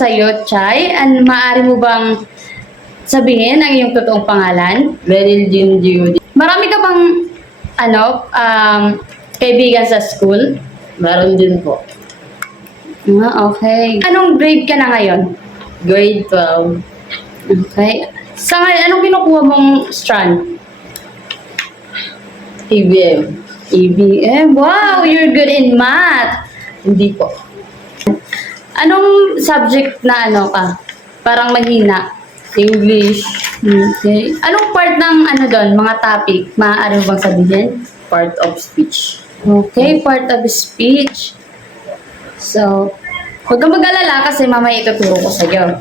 sa'yo, Chay. And maaari mo bang sabihin ang iyong totoong pangalan? Jenalyn Judy. Marami ka bang kaibigan sa school? Meron din po. Okay. Anong grade ka na ngayon? Grade 12. Okay. Sa ngayon, anong kinukuha mong strand? EBM. EBM. Wow, you're good in math. Hindi po. Anong subject na parang mahina? English. Okay. Anong part ng doon, mga topic? Maaari mo bang sabihin? Part of speech. Okay, part of speech. So, huwag kang mag-alala kasi mamaya ituturo ko sa iyo.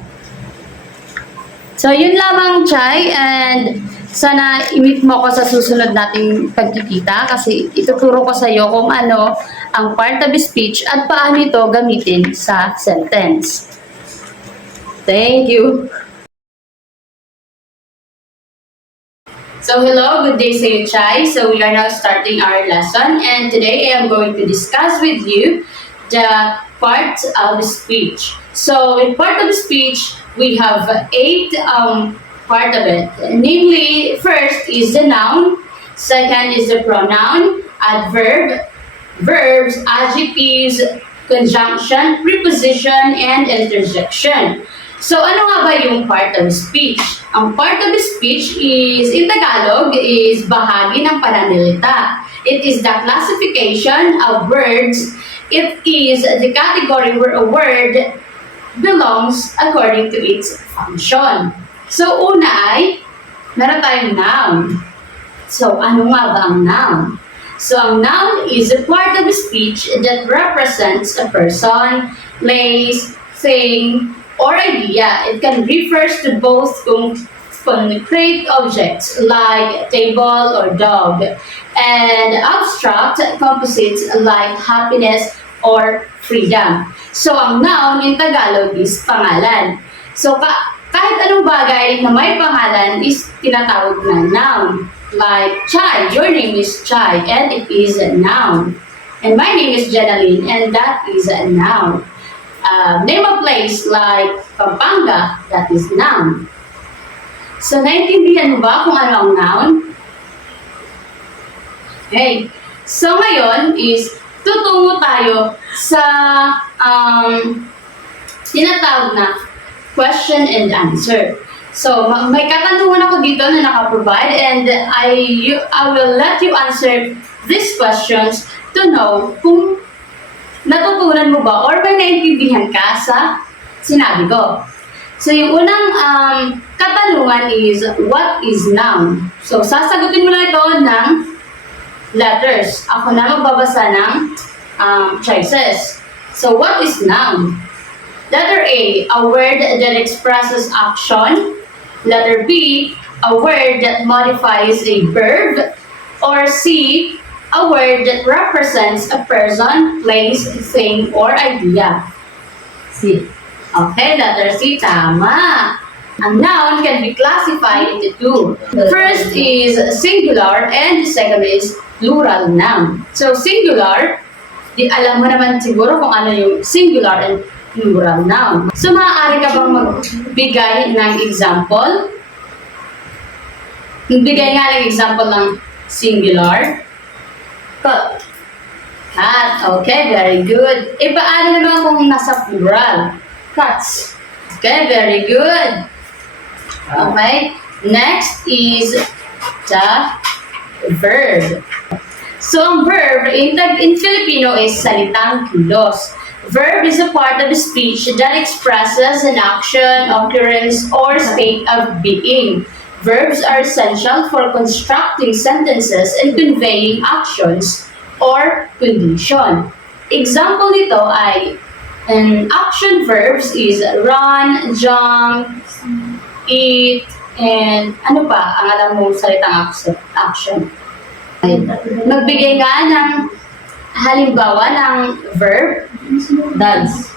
So, yun lamang, Chay, and sana i-meet mo ako sa susunod nating pagkikita kasi ituturo ko sa iyo kung ano ang part of speech at paano ito gamitin sa sentence. Thank you. So hello, good day sa you, Chay. So we are now starting our lesson and today I am going to discuss with you the parts of speech. So in part of speech, we have 8 part of it. Namely, first is the noun, second is the pronoun, adverb, verbs, adjectives, conjunction, preposition, and interjection. So, ano nga ba yung part of speech? Ang part of speech is, in Tagalog, is bahagi ng pananalita. It is the classification of words. It is the category where a word belongs according to its function. So, una ay, meron tayong noun. So, ano nga ba ang noun? So, ang noun is a part of speech that represents a person, place, thing, or idea. It can refers to both concrete objects like table or dog and abstract composites like happiness or freedom. So, ang noun in Tagalog is pangalan. So, kahit anong bagay na may pangalan is tinatawag na noun. Like Chai, your name is Chai and it is a noun. And my name is Jenalyn and that is a noun. Name a place like Pampanga, that is noun. So, naintindihan mo ba kung ano ang noun? Okay. So, ngayon is tutungo tayo sa tinatawag na question and answer. So, may katanungan ako dito na naka-provide and I will let you answer these questions to know kung natutunan mo ba or may naintindihan ka sa sinabi ko. So, yung unang katanungan is, what is noun? So, sasagutin mo lang ito ng letters. Ako na magbabasa ng choices. So, what is noun? Letter A, a word that expresses action. Letter B, a word that modifies a verb. Or C, a word that represents a person, place, thing, or idea. C. Okay, letter C, tama. A noun can be classified into two. First is singular and the second is plural noun. So, singular, alam mo naman siguro kung ano yung singular and plural noun. So, maaari ka bang magbigay ng example? Magbigay nga ng example ng singular. Cut. Cat. Okay, very good. E paano naman kung nasa plural? Cuts. Okay, very good. Okay. Next is the verb. So, ang verb in Filipino is salitang kilos. Verb is a part of speech that expresses an action, occurrence, or state of being. Verbs are essential for constructing sentences and conveying actions or condition. Example nito ay action verbs is run, jump, eat, and ano pa ang alam mong salitang action? Magbigay nga ng halimbawa ng verb. Dance.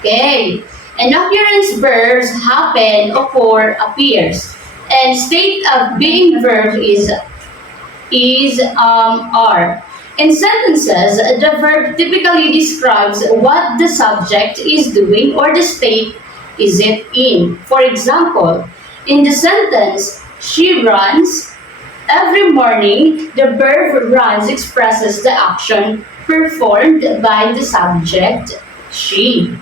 Okay. And occurrence verbs happen, occur, appears. And state of being verb is are. In sentences, the verb typically describes what the subject is doing or the state is it in? For example, in the sentence, she runs every morning, the verb runs expresses the action performed by the subject, she.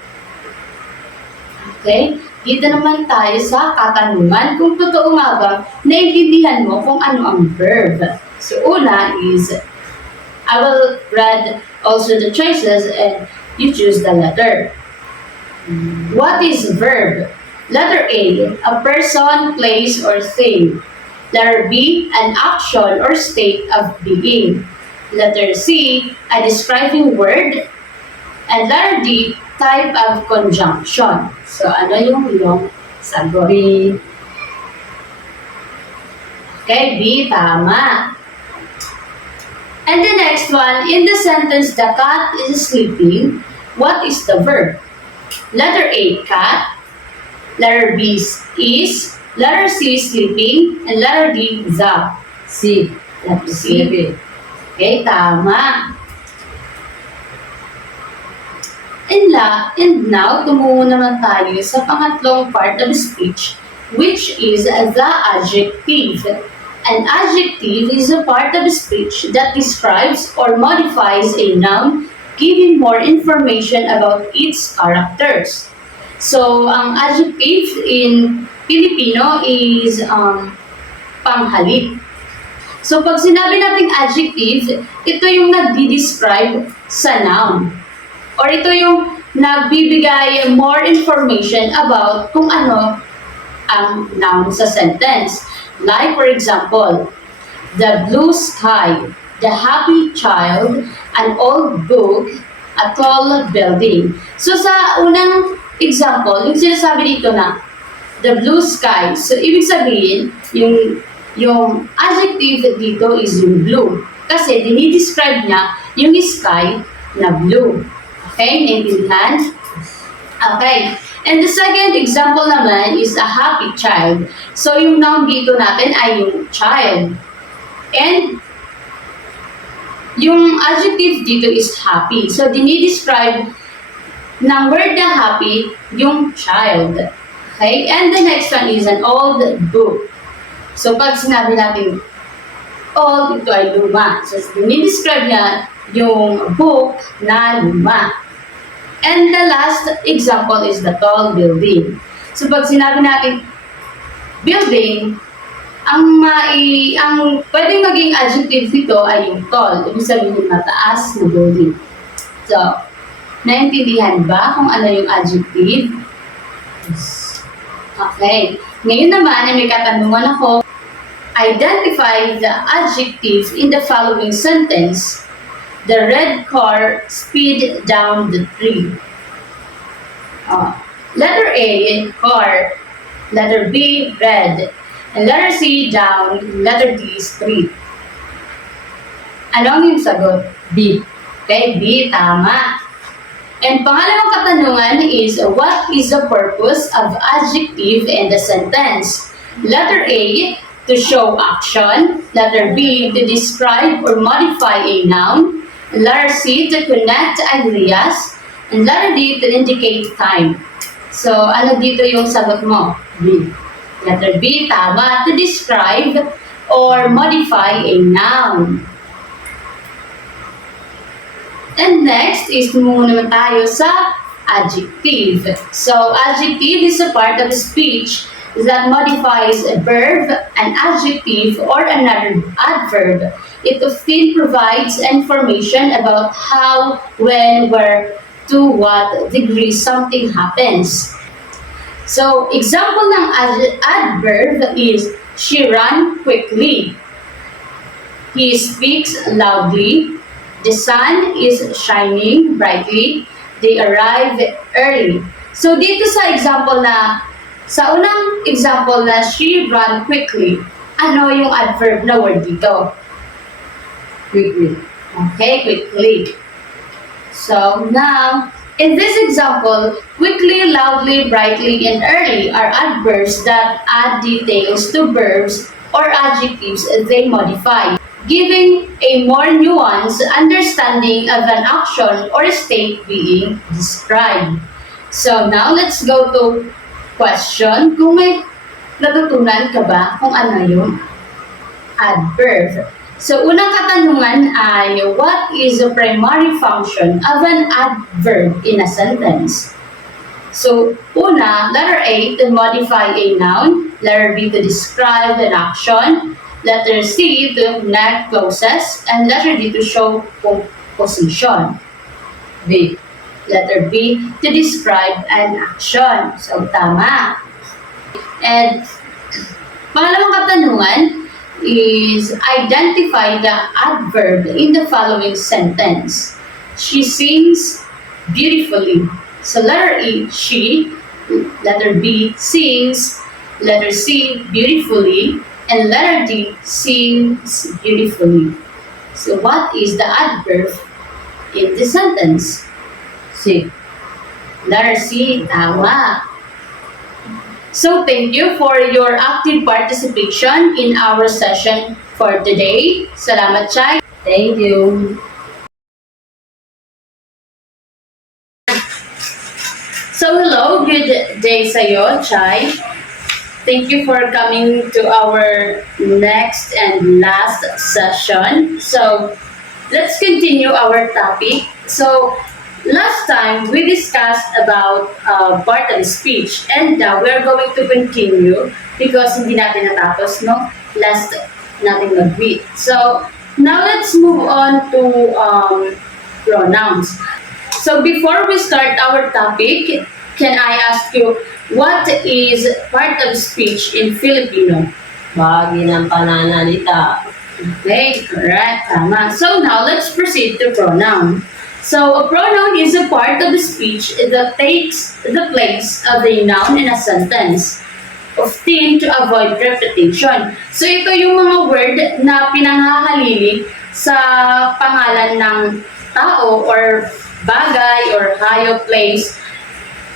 Okay? Dito naman tayo sa katanungan kung totoo nga ba naiintindihan mo kung ano ang verb. So, una is, I will read also the choices and you choose the letter. What is verb? Letter A person, place, or thing. Letter B, an action or state of being. Letter C, a describing word. And letter D, type of conjunction. So, ano yung iyong sagot? B. Okay, B, tama. And the next one, in the sentence, the cat is sleeping, what is the verb? Letter A, cat. Letter B, is. Letter C, sleeping. And letter D, the. C. Letter C. Sleeping. Okay, tama. And now, tumungo naman tayo sa pangatlong part of speech, which is the adjective. An adjective is a part of speech that describes or modifies a noun, giving more information about its characters. So, ang adjective in Filipino is panghalip. So, pag sinabi nating adjective, ito yung nagdi-describe sa noun. Or ito yung nagbibigay more information about kung ano ang noun sa sentence. Like, for example, the blue sky, the happy child, an old book, a tall building. So, sa unang example, yung sinasabi dito na the blue sky. So, ibig sabihin, yung adjective dito is yung blue. Kasi dinidescribe niya yung sky na blue. Okay, naintindihan? Okay. And the second example naman is a happy child. So, yung noun dito natin ay yung child. And yung adjective dito is happy. So, dinidescribe ng word na happy yung child. Okay? And the next one is an old book. So, pag sinabi natin old, ito ay luma. So, dinidescribe niya yung book na luma. And the last example is the tall building. So, pag sinabi natin building, ang pwedeng maging adjective dito ay yung tall. Ibig sabihin mataas na building. So, naintindihan ba kung ano yung adjective? Okay. Ngayon naman, may katanungan ako. Identify the adjective in the following sentence. The red car speed down the tree. Letter A, car. Letter B, red. And letter C, down. Letter D, street. Ano yung sagot? B. Okay, B, tama. And pangalawang katanungan is, what is the purpose of adjective in the sentence? Letter A, to show action. Letter B, to describe or modify a noun. Letter C, to connect ideas. And letter D, to indicate time. So, ano dito yung sagot mo? B. Letter B, tama. To describe or modify a noun. And next is tumungo naman tayo sa adjective. So, adjective is a part of speech that modifies a verb, an adjective, or another adverb. It often provides information about how, when, where, to what degree something happens. So, example ng adverb is, she ran quickly. He speaks loudly. The sun is shining brightly. They arrive early. So, dito sa example na, sa unang example na she ran quickly, ano yung adverb na word dito? Quickly. Okay, quickly. So, now, in this example, quickly, loudly, brightly, and early are adverbs that add details to verbs or adjectives they modify, giving a more nuanced understanding of an action or state being described. So, now let's go to question kung may natutunan ka ba kung ano yung adverb. So, unang katanungan ay, what is the primary function of an adverb in a sentence? So, una, letter A, to modify a noun. Letter B, to describe an action. Letter C, to connect clauses. And letter D, to show position. B. Letter B, to describe an action. So, tama. And pangalawang katanungan is identify the adverb in the following sentence. She sings beautifully. So letter E, she. Letter B, sings. Letter C, beautifully. And letter D, sings beautifully. So what is the adverb in the sentence? C. Letter C, tama. So thank you for your active participation in our session for today. Salamat, Chay. Thank you. So hello, good day sa'yo, Chay. Thank you for coming to our next and last session. So let's continue our topic. So last time we discussed about part of speech, and we're going to continue because hindi natin natapos, no? Last natin mag-read. So now let's move on to pronouns. So before we start our topic, can I ask you, what is part of speech in Filipino? Bahagi ng pananalita. Okay, correct, tama. So now let's proceed to pronoun. So a pronoun is a part of the speech that takes the place of the noun in a sentence, often to avoid repetition. So ito yung mga word na pinanghahalili sa pangalan ng tao or bagay or hayop, place,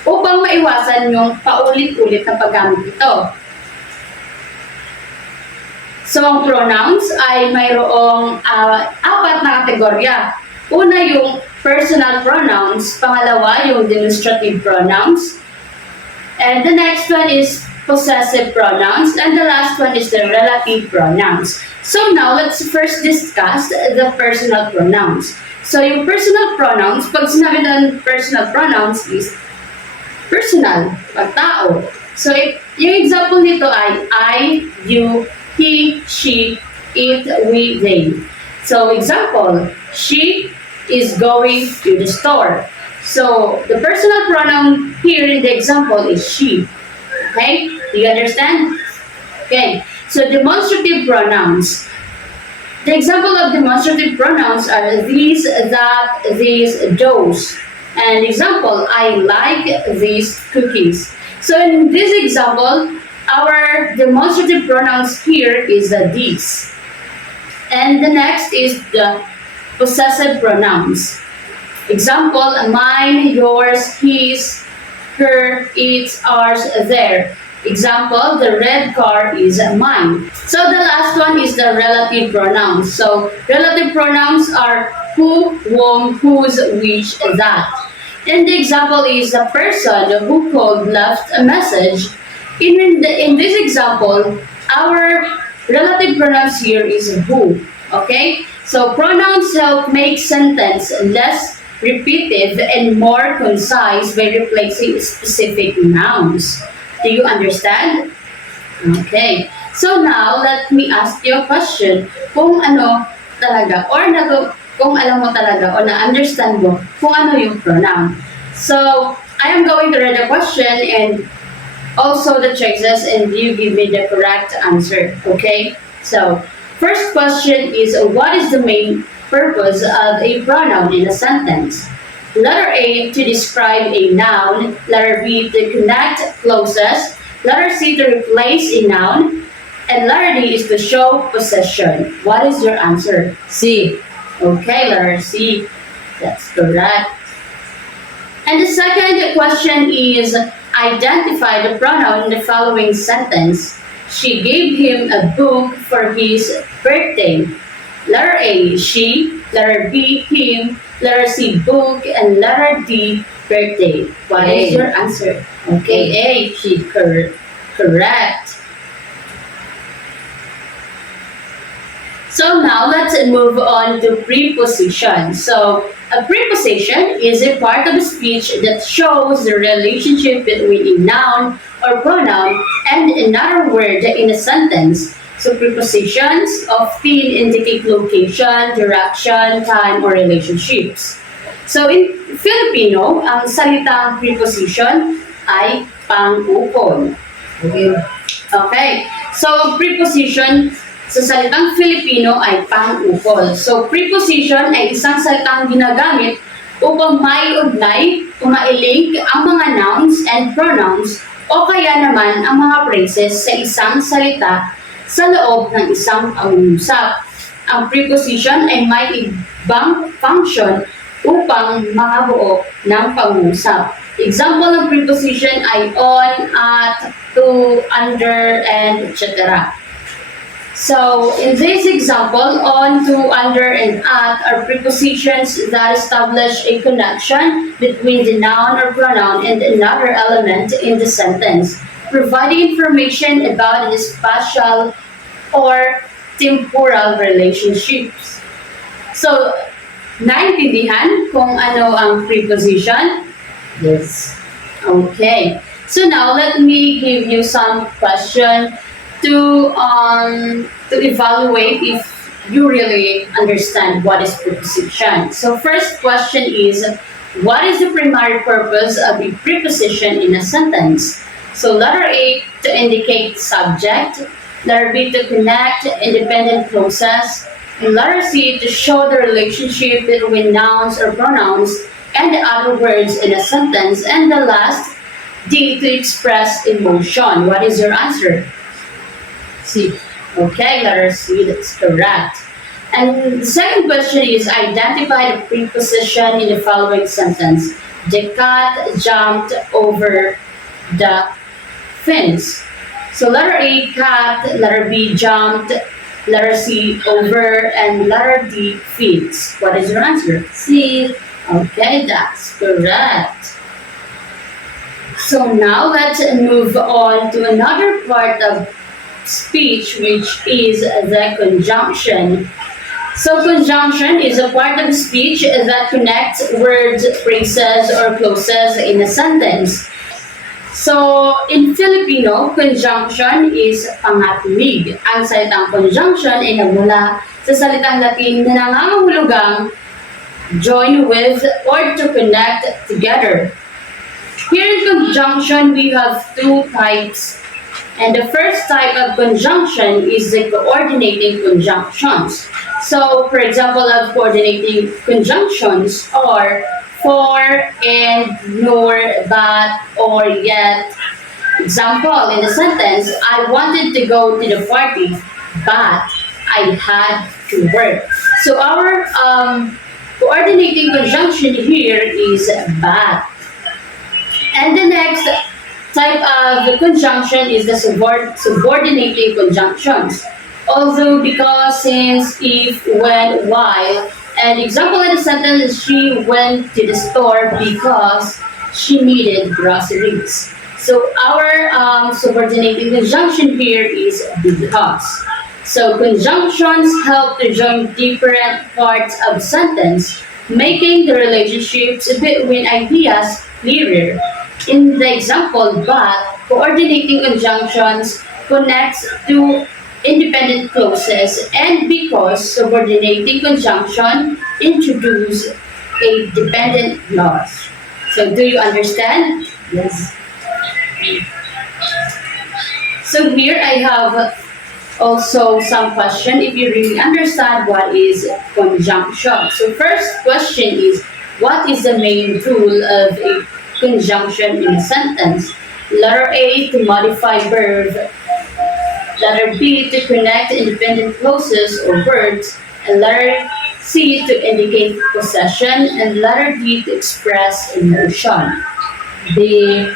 upang maiwasan yung paulit-ulit na paggamit ito. So ang pronouns ay mayroong apat na kategorya. Una yung personal pronouns, pangalawa yung demonstrative pronouns, and the next one is possessive pronouns, and the last one is the relative pronouns. So now let's first discuss the personal pronouns. So yung personal pronouns, pag sinabi ng personal pronouns is personal, pagtao. So yung example nito ay I, you, he, she, it, we, they. So example, she is going to the store. So the personal pronoun here in the example is she. Okay? Do you understand? Okay. So demonstrative pronouns. The example of demonstrative pronouns are these, that, these, those. And example, I like these cookies. So in this example, our demonstrative pronouns here is these. And the next is the possessive pronouns. Example, mine, yours, his, her, its, ours, their. Example, the red car is mine. So the last one is the relative pronouns. So relative pronouns are who, whom, whose, which, that. And the example is the person who called left a message. In this example, our relative pronouns here is who. Okay? So pronouns help make sentence less repetitive and more concise by replacing specific nouns. Do you understand? Okay. So now, let me ask you a question. Kung ano talaga, or kung alam mo talaga, o na-understand mo kung ano yung pronoun. So, I am going to read a question and also the choices, and you give me the correct answer. Okay? So, first question is, what is the main purpose of a pronoun in a sentence? Letter A, to describe a noun. Letter B, to connect clauses. Letter C, to replace a noun. And letter D is to show possession. What is your answer? C. Okay, letter C. That's correct. And the second question is, identify the pronoun in the following sentence. She gave him a book for his birthday. Letter A, she. Letter B, him. Letter C, book. And letter D, birthday. What is A. your answer? Okay, A. She correct. So now let's move on to preposition. So a preposition is a part of a speech that shows the relationship between a noun or pronoun and another word in a sentence. So prepositions often indicate location, direction, time, or relationships. So in Filipino, ang salitang preposition ay pang-ukol. Okay. Okay. So preposition sa salitang Filipino ay pang-ukol. So preposition ay isang salitang ginagamit upang maiugnay o mailink ang mga nouns and pronouns o kaya naman ang mga phrases sa isang salita sa loob ng isang pangungusap. Ang preposition ay may ibang function upang makabuo ng pangungusap. Example ng preposition ay on, at, to, under, and etc. So, in this example, on, to, under, and at are prepositions that establish a connection between the noun or pronoun and another element in the sentence, providing information about the spatial or temporal relationships. So, naintindihan kung ano ang preposition? Yes. Okay. So now let me give you some question to evaluate if you really understand what is preposition. So first question is, what is the primary purpose of a preposition in a sentence? So letter A, to indicate subject. Letter B, to connect independent clauses. And letter C, to show the relationship between nouns or pronouns and other words in a sentence. And the last, D, to express emotion. What is your answer? C. Okay, letter C, that's correct. And the second question is, identify the preposition in the following sentence. The cat jumped over the fence. So letter A, cat, letter B, jumped, letter C, over, and letter D, fence. What is your answer? C. Okay, that's correct. So now let's move on to another part of speech, which is the conjunction. So conjunction is a part of speech that connects words, phrases, or clauses in a sentence. So, in Filipino, conjunction is pangatnig. Ang salitang conjunction ay nagmula sa salitang Latin na nangangahulugang join with or to connect together. Here in conjunction, we have two types. And the first type of conjunction is the coordinating conjunctions. So, for example of coordinating conjunctions are for, and, nor, but, or, yet. Example, in the sentence, I wanted to go to the party, but I had to work. So our coordinating conjunction here is but. And the next type of conjunction is the subordinating conjunctions. Although, because, since, if, when, while. An example in the sentence, she went to the store because she needed groceries. So our subordinating conjunction here is because. So conjunctions help to join different parts of sentence, making the relationships between ideas clearer. In the example, but, coordinating conjunctions connects to independent clauses, and because subordinating conjunction introduce a dependent clause. So do you understand? Yes. So here I have also some question if you really understand what is conjunction. So first question is, what is the main rule of a conjunction in a sentence? Letter A, to modify verb. Letter B, to connect independent clauses or words. And letter C, to indicate possession. And letter D, to express emotion. D.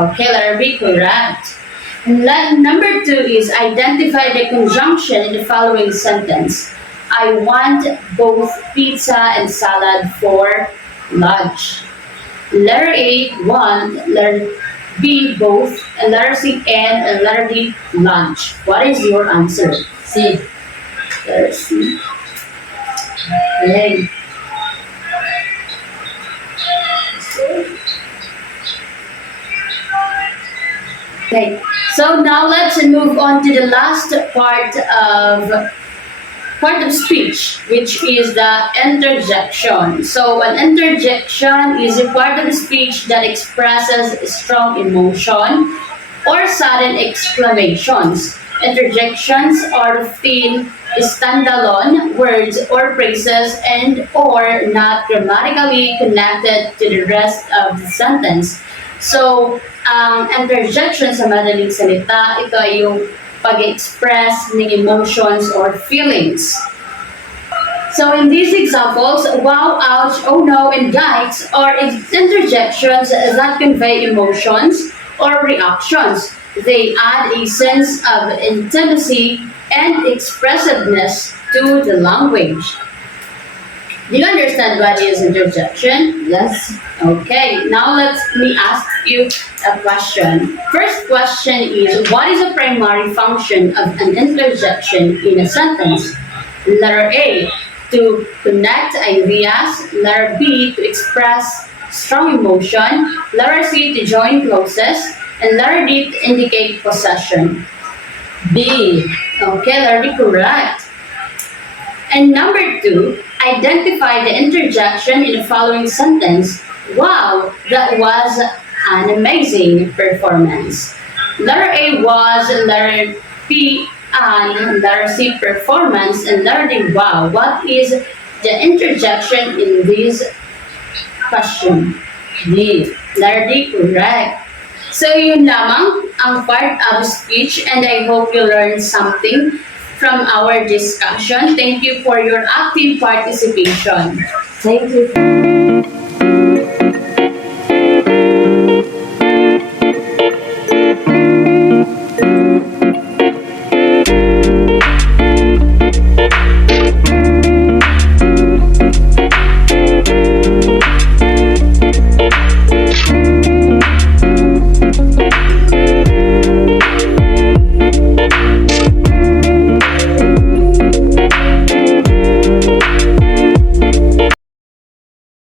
Okay, letter B, correct. And number 2 is identify the conjunction in the following sentence. I want both pizza and salad for lunch. Letter A, one. Letter B, both. And letter C, and letter D, lunch. What is your answer? C. Letter C. Okay. Okay, so now let's move on to the last part of speech, which is the interjection. So an interjection is a part of the speech that expresses strong emotion or sudden exclamations. Interjections are thin, standalone words or phrases and or not grammatically connected to the rest of the sentence. So, ang interjection sa madaling salita, ito ay yung pag-express ng emotions or feelings. So in these examples, wow, ouch, oh no, and yikes are interjections that convey emotions or reactions. They add a sense of intimacy and expressiveness to the language. Do you understand what is interjection? Yes. Okay, now let me ask you a question. First question is, what is the primary function of an interjection in a sentence? Letter A, to connect ideas. Letter B, to express strong emotion. Letter C, to join clauses. And letter D, to indicate possession. B. Okay, letter B, correct. And number 2, identify the interjection in the following sentence. Wow, that was an amazing performance. Letter A was, letter B an, letter C performance, and letter D wow. What is the interjection in this question? D. Letter D, correct. So yun lamang ang part of speech, and I hope you learned something from our discussion. Thank you for your active participation. Thank you.